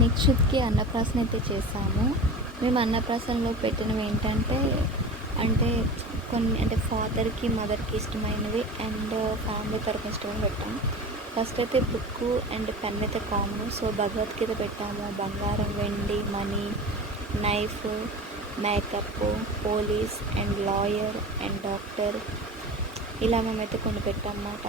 నిక్షిత్కి అన్నప్రాసన అయితే చేసాము. మేము అన్నప్రాసనలో పెట్టినవి ఏంటంటే కొన్ని ఫాదర్కి మదర్కి ఇష్టమైనవి అండ్ ఫ్యామిలీ తరపున ఇష్టమైనవి పెట్టాము. ఫస్ట్ అయితే బుక్ అండ్ పెన్ అయితే కామన్. సో భగవద్గీత పెట్టాము, బంగారం, వెండి, money, knife, makeup, police and lawyer and doctor, ఇలా మేమైతే కొన్ని పెట్టామన్నమాట.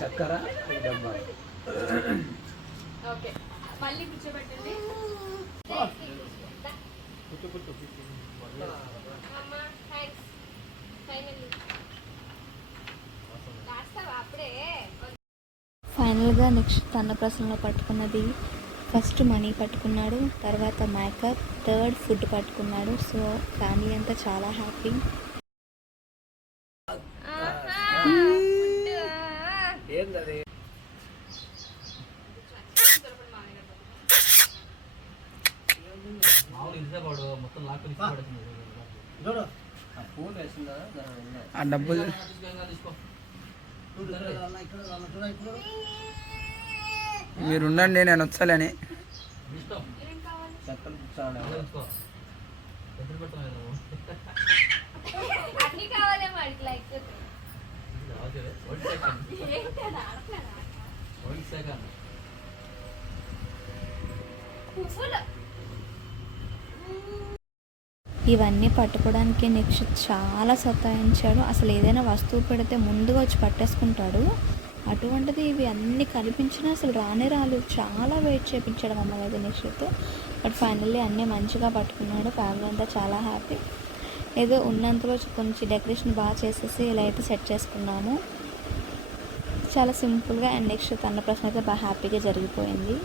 చక్కర మళ్ళీ కూర్చోబెట్టండి. ఫైనల్గా నెక్స్ట్ అన్నప్రాసనలో పట్టుకున్నది ఫస్ట్ మనీ పట్టుకున్నాడు, తర్వాత మేకప్, థర్డ్ ఫుడ్ పట్టుకున్నాడు. సో ఫ్యామిలీ అంతా చాలా హ్యాపీ. ఆ డబ్బులు మీరు ఉండండి, నేను వచ్చాలని. ఇవన్నీ పట్టుకోవడానికి నెక్స్ట్ చాలా సతాయించాడు. అసలు ఏదైనా వస్తువు పెడితే ముందుగా వచ్చి పట్టేసుకుంటాడు. అటువంటిది ఇవి అన్నీ కనిపించినా అసలు రాలేదు. చాలా వెయిట్ చేయించాడు అమ్మగారి నెక్స్ట్. బట్ ఫైనల్లీ అన్నీ మంచిగా పట్టుకున్నాడు. ఫ్యామిలీ అంతా చాలా హ్యాపీ. ఏదో ఉన్నంతలో కొంచెం డెకరేషన్ బాగా చేసేసి ఇలా అయితే సెట్ చేసుకున్నాము. చాలా సింపుల్గా. అండ్ నెక్స్ట్ అన్నప్రాసన అయితే బాగా హ్యాపీగా జరిగిపోయింది.